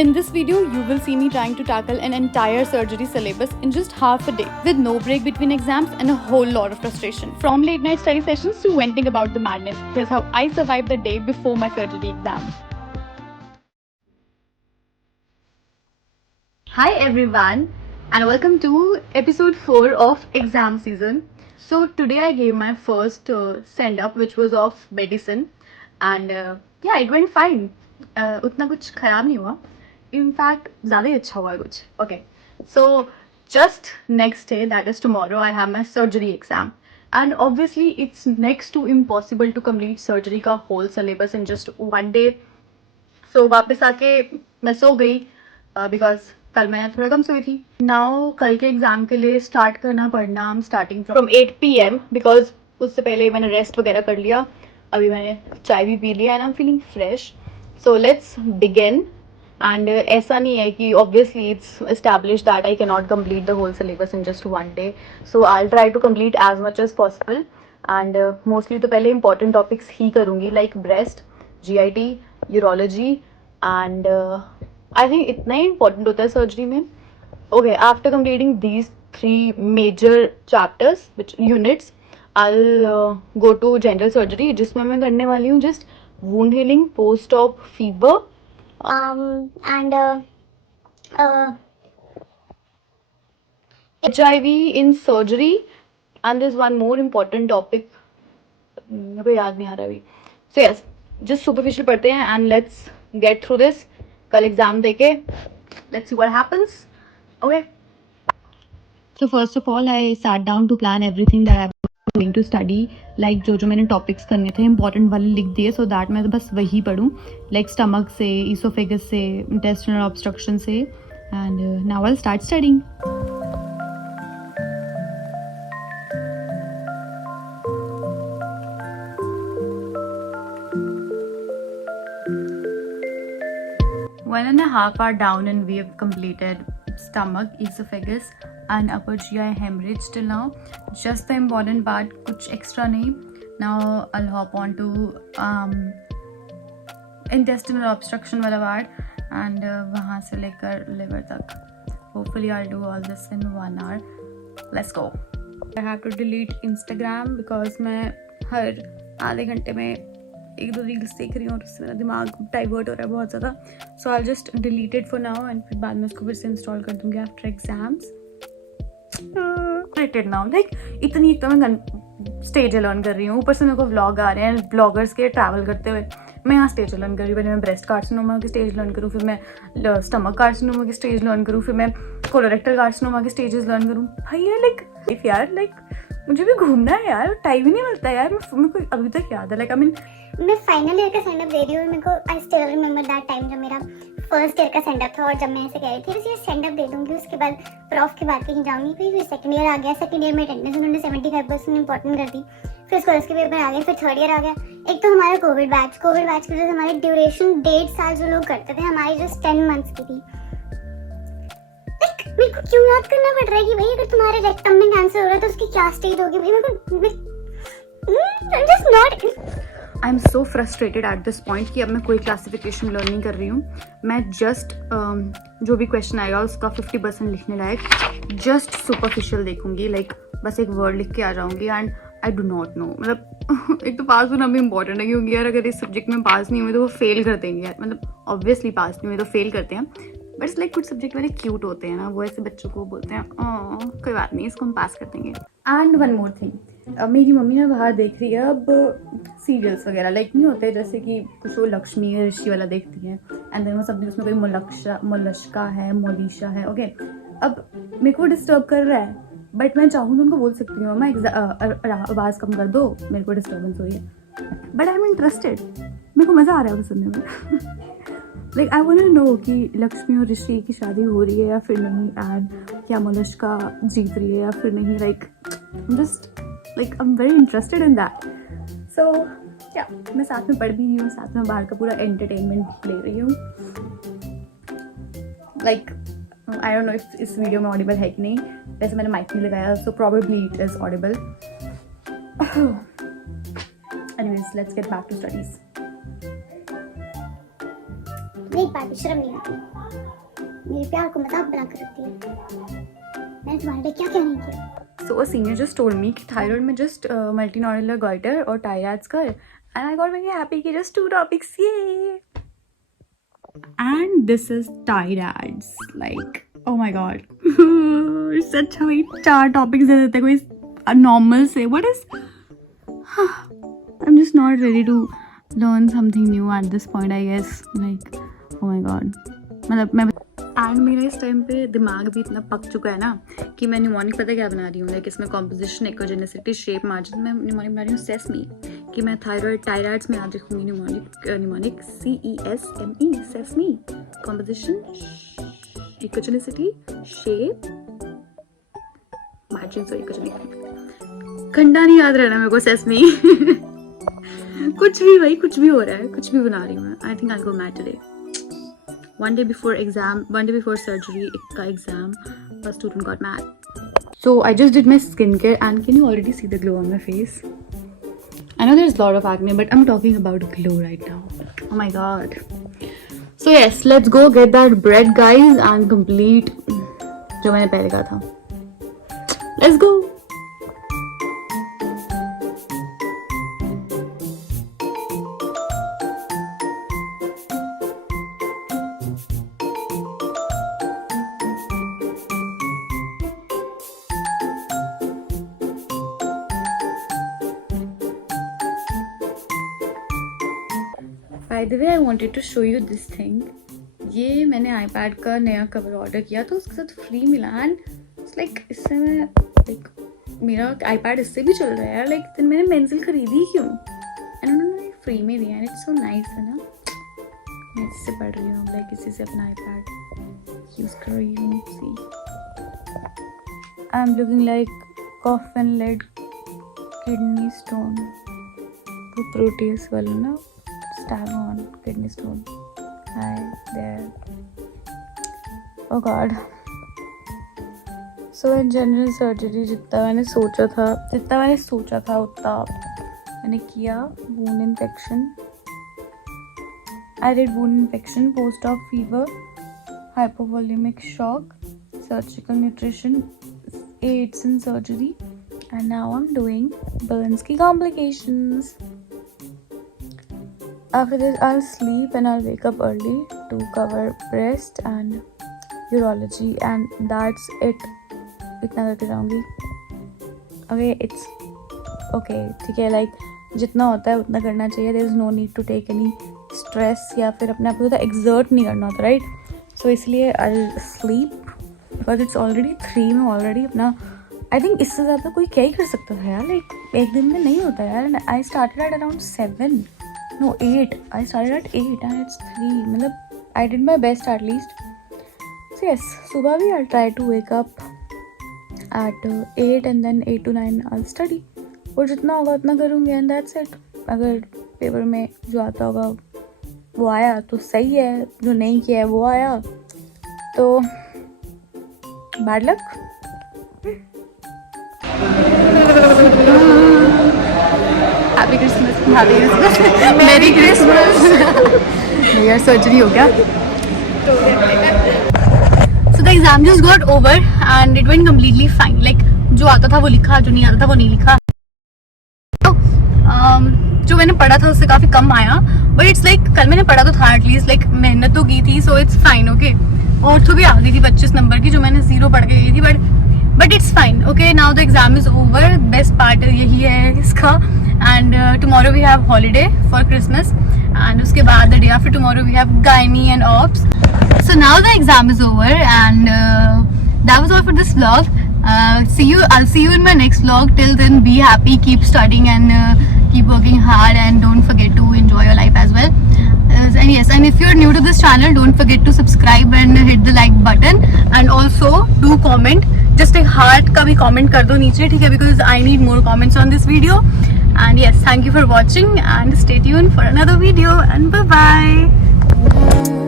In this video, you will see me trying to tackle an entire surgery syllabus in just half a day, with no break between exams and a whole lot of frustration. From late night study sessions to venting about the madness, here's how I survived the day before my surgery exam. Hi everyone, and welcome to episode 4 of exam season. So today I gave my first send-up, which was of medicine, and yeah, it went fine. उतना कुछ खराब नहीं हुआ. In fact, ज़्यादा ही अच्छा हुआ कुछ. Okay, so just next day, that is tomorrow, I have my surgery exam. And obviously, it's next to impossible to complete surgery का whole syllabus in just one day. So वापस आके मैं सो गई because कल मैं थोड़ा कम सोई थी. Now कल के एग्जाम के लिए स्टार्ट करना पड़ना. I'm starting from 8 PM because उससे पहले मैंने रेस्ट वगैरह कर लिया. अभी मैंने चाय भी पी लिया and I'm feeling fresh. So let's begin. And ऐसा नहीं है कि obviously it's established that I cannot complete the whole syllabus in just one day. So I'll try to complete as much as possible. And mostly तो पहले important topics ही करूँगी like breast, GIT, urology and I think इतना ही important होता है surgery में. Okay, after completing these 3 major chapters, which units, I'll go to general surgery जिसमें मैं करने वाली हूँ just wound healing, post-op fever. HIV in surgery, and there's one more important topic. मेरे को याद नहीं आ रहा अभी. So yes, just superficial पढ़ते हैं and let's get through this. कल एग्जाम देके let's see what happens. Okay. So first of all, I sat down to plan everything that I'm going to study. Like जो मैंने topics करने थे important वाले लिख दिए so that मैं बस वही पढूं. Like stomach से, esophagus से, intestinal obstruction से. And now I'll start studying. One and a half hour down and we have completed stomach, esophagus and upper GI hemorrhage till now. Just the important part, kuch extra nahi. Now I'll hop on to intestinal obstruction wala part and wahan se lekar liver tak. Hopefully I'll do all this in 1 hour. Let's go. I have to delete Instagram because मैं हर आधे घंटे में एक दो reels देख रही हूँ और उससे मेरा दिमाग डाइवर्ट हो रहा है बहुत ज़्यादा. So I just delete it for now and फिर बाद में उसको फिर से इंस्टॉल कर दूँगी after exams. Created now like इतनी एक तो मैं स्टेज लर्न कर रही हूँ, ऊपर से मेरे को व्लॉग आ रहे हैं ब्लॉगर्स के ट्रैवल करते हुए. मैं यहाँ स्टेज लर्न कर रही हूँ. पहले मैं ब्रेस्ट कार्सिनोमा की स्टेज लर्न करूँ, फिर मैं स्टमक कार्सिनोमा की स्टेज लर्न करूँ, फिर मैं कोलोरेक्टल कार्सिनोमा की स्टेजेस लर्न करूँ. भाई यार लाइक यार लाइक मुझे भी घूमना है यार, टाइम ही नहीं मिलता यार. मेरे को अभी तक याद है लाइक आई मीन मैं फाइनल ईयर का सेंड अप दे रही हूँ. मेरे को I still remember that time जब मेरा फर्स्ट ईयर का सेंड अप था और जब मैं ऐसे कह रही थी बस ये सेंड अप दे दूंगी, उसके बाद प्रॉफ के बाद कहीं जाऊंगी. फिर सेकंड ईयर आ गया. सेकंड ईयर में अटेंडेंस उन्होंने 75% इंपॉर्टेंट कर दी. फिर उसके बाद उसके पेपर आ गए. फिर थर्ड ईयर आ गया. एक तो हमारा कोविड बैच की वजह से हमारी ड्यूरेशन 1.5 साल जो लोग करते थे हमारी जस्ट 10 मंथ्स की थी. मेरे को क्यों याद करना पड़ रहा है कि भाई अगर तुम्हारे रेक्टम में कैंसर हो रहा है तो उसकी क्या स्टेज होगी. भाई मेरे को I am so frustrated at this point कि अब मैं कोई क्लासिफिकेशन लर्न नहीं कर रही हूँ. मैं जस्ट जो भी क्वेश्चन आएगा उसका 50% लिखने लायक जस्ट सुपरफिशियल देखूंगी. लाइक बस एक वर्ड लिख के आ जाऊंगी and I do not know. मतलब एक तो पास होना भी इंपॉर्टेंट है क्योंकि यार अगर इस सब्जेक्ट में पास नहीं हुए तो वो फेल कर देंगे यार. मतलब ऑब्वियसली पास नहीं हुए तो फेल करते हैं. बट इट्स लाइक कुछ सब्जेक्ट वाले क्यूट होते हैं ना, वो ऐसे बच्चों को बोलते हैं कोई बात नहीं इसको हम पास कर देंगे. एंड वन मोर थिंग, मेरी मम्मी ना बाहर देख रही है अब सीरियल्स वगैरह. लाइक नहीं होते जैसे कि कुछ वो लक्ष्मी ऋषि वाला देखती है एंड देन वो सब उसमें कोई मोलश्का है, मोलिशा है. ओके अब मेरे को डिस्टर्ब कर रहा है बट मैं चाहूँ तो उनको बोल सकती हूँ मैं आवाज़ कम कर दो, मेरे को डिस्टर्बेंस हो रही है. बट आई एम इंटरेस्टेड, मेरे को मज़ा आ रहा है वो सुनने में. Like I want to know कि लक्ष्मी और ऋषि की शादी हो रही है या फिर नहीं एंड क्या मोलश्का जीत रही है या फिर नहीं. Like just like I am very interested in that. So क्या मैं साथ में पढ़ भी रही हूँ, साथ में बाहर का पूरा एंटरटेनमेंट ले रही हूँ. लाइक आई डोंट नो इस वीडियो में ऑडिबल है कि नहीं. वैसे मैंने माइक नहीं लगाया so probably it is audible. Anyways let's get back to studies. नहीं पाती, शर्म नहीं आती, मेरे प्यार को मजाक बनाकर रखती है। मैंने तुम्हारे लिए क्या क्या नहीं किया। So a senior just told me कि thyroid में just multinodular goiter और Tyrad's कर, and I got very happy कि just 2 topics, yay! And this is Tyrad's, like oh my god, it's such a very 4 topics दे देते कोई normal से, what is I'm just not ready to learn something new at this point, I guess, like oh my god, मतलब मैं and मेरा इस time पे दिमाग भी इतना पक चुका है ना कि मैं न्यूमोनिक पता क्या बना रही हूँ, लाइक इसमें कॉम्पोजिशन, इकोजेनेसिटी, शेप, मार्जिन, मैं न्यूमोनिक बना रही हूँ सेसमी, कि मैं थायराइड्स में याद रखूँगी mnemonic CESME, sesame, composition, echogenicity, shape, margin, sorry echogenic, खंडा नहीं याद रहना मेरे को, सेसमी कुछ भी भाई, कुछ भी हो रहा है, कुछ भी बना रही हूँ मैं। I think I go mat today. One day before surgery का exam, a student got mad. So I just did my skincare and can you already see the glow on my face? I know there's a lot of acne, but I'm talking about glow right now. Oh my god. So yes, let's go get that bread guys and complete जो मैंने पहले कहा था. Let's go. By the way, I wanted to show you this thing. ये मैंने iPad का नया cover order किया तो उसके साथ फ्री मिला एंड इट्स लाइक इससे मैं लाइक मेरा iPad इससे भी चल रहा है यार, लाइक then मैंने पेंसिल खरीदी क्यों, एंड उन्होंने फ्री में दिया एंड इट्स सो नाइस है ना। मैं इससे पढ़ रही हूँ, लाइक इसी से अपना iPad यूज़ कर रही हूँ। See I am looking like coffin lid kidney stone, वो प्रोटीज वाला ना, Stavon kidney stone. Hi there. Oh god. So in general surgery जितना मैंने सोचा था उतना मैंने किया। wound infection. I did wound infection, post-op fever, hypovolemic shock, surgical nutrition, AIDS in surgery, and now I'm doing burns की complications. After this, I'll sleep and I'll wake up early to cover breast and urology, and that's it. इतना करके जाऊँगी. Okay, it's okay. ठीक है, like जितना होता है उतना करना चाहिए. There is no need to take any stress या फिर अपने आप को ज़्यादा exert नहीं करना होता, right? So इसलिए I'll sleep because it's already 3. मैं already अपना I think इससे ज़्यादा कोई क्या ही कर सकता था यार. Like एक दिन में नहीं होता यार. And I started at around 7. No, 8. I started at 8 and it's 3. मतलब I did my best at least. So yes, सुबह भी I'll try to wake up at 8 and then 8 to 9 I'll study. और जितना होगा उतना करूँगी and that's it. अगर paper में जो आता होगा वो आया तो सही है, जो नहीं किया है वो आया तो bad luck. Happy Christmas. Merry Christmas. मेरा सर्जरी हो गया. So the exam just got over and it went completely fine. Like जो आता था वो लिखा, जो नहीं आता था वो नहीं लिखा. तो जो मैंने पढ़ा था उससे काफी कम आया. But it's like कल मैंने पढ़ा तो था एटलीस्ट, लाइक मेहनत तो की थी, so it's fine. Okay. और तो भी आ गई थी 25 नंबर की जो मैंने 0 पढ़ के गई थी, but it's fine. Okay, now the exam is over. Best part यही है इसका. And tomorrow we have holiday for Christmas, and उसके बाद the day after tomorrow we have gynae and ops. So now the exam is over, and that was all for this vlog. I'll see you in my next vlog. Till then, be happy, keep studying, and keep working hard, and don't forget to enjoy your life as well. And yes, and if you're new to this channel, don't forget to subscribe and hit the like button, and also do comment. Just a heart का भी comment कर दो नीचे, ठीक है? Because I need more comments on this video. And yes, thank you for watching and stay tuned for another video, and bye bye.